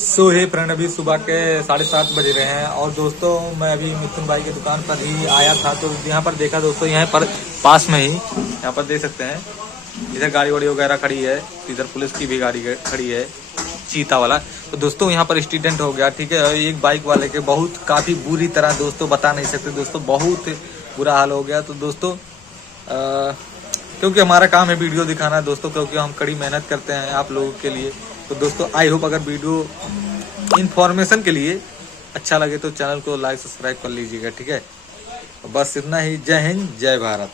सो हे friend, अभी सुबह के 7:30 बज रहे हैं और दोस्तों मैं अभी मिथुन भाई की दुकान पर ही आया था। तो यहाँ पर देखा दोस्तों, यहाँ पर पास में ही यहाँ पर देख सकते हैं, इधर गाड़ी वाड़ी वगैरह खड़ी है, इधर पुलिस की भी गाड़ी खड़ी है, चीता वाला। तो दोस्तों यहाँ पर एक्सीडेंट हो गया, ठीक है, एक बाइक वाले के बहुत काफ़ी बुरी तरह, दोस्तों बता नहीं सकते दोस्तों, बहुत बुरा हाल हो गया। तो दोस्तों क्योंकि हमारा काम है वीडियो दिखाना दोस्तों, क्योंकि हम कड़ी मेहनत करते हैं आप लोगों के लिए। तो दोस्तों आई होप अगर वीडियो इन्फॉर्मेशन के लिए अच्छा लगे तो चैनल को लाइक सब्सक्राइब कर लीजिएगा, ठीक है। बस इतना ही। जय हिंद, जय भारत।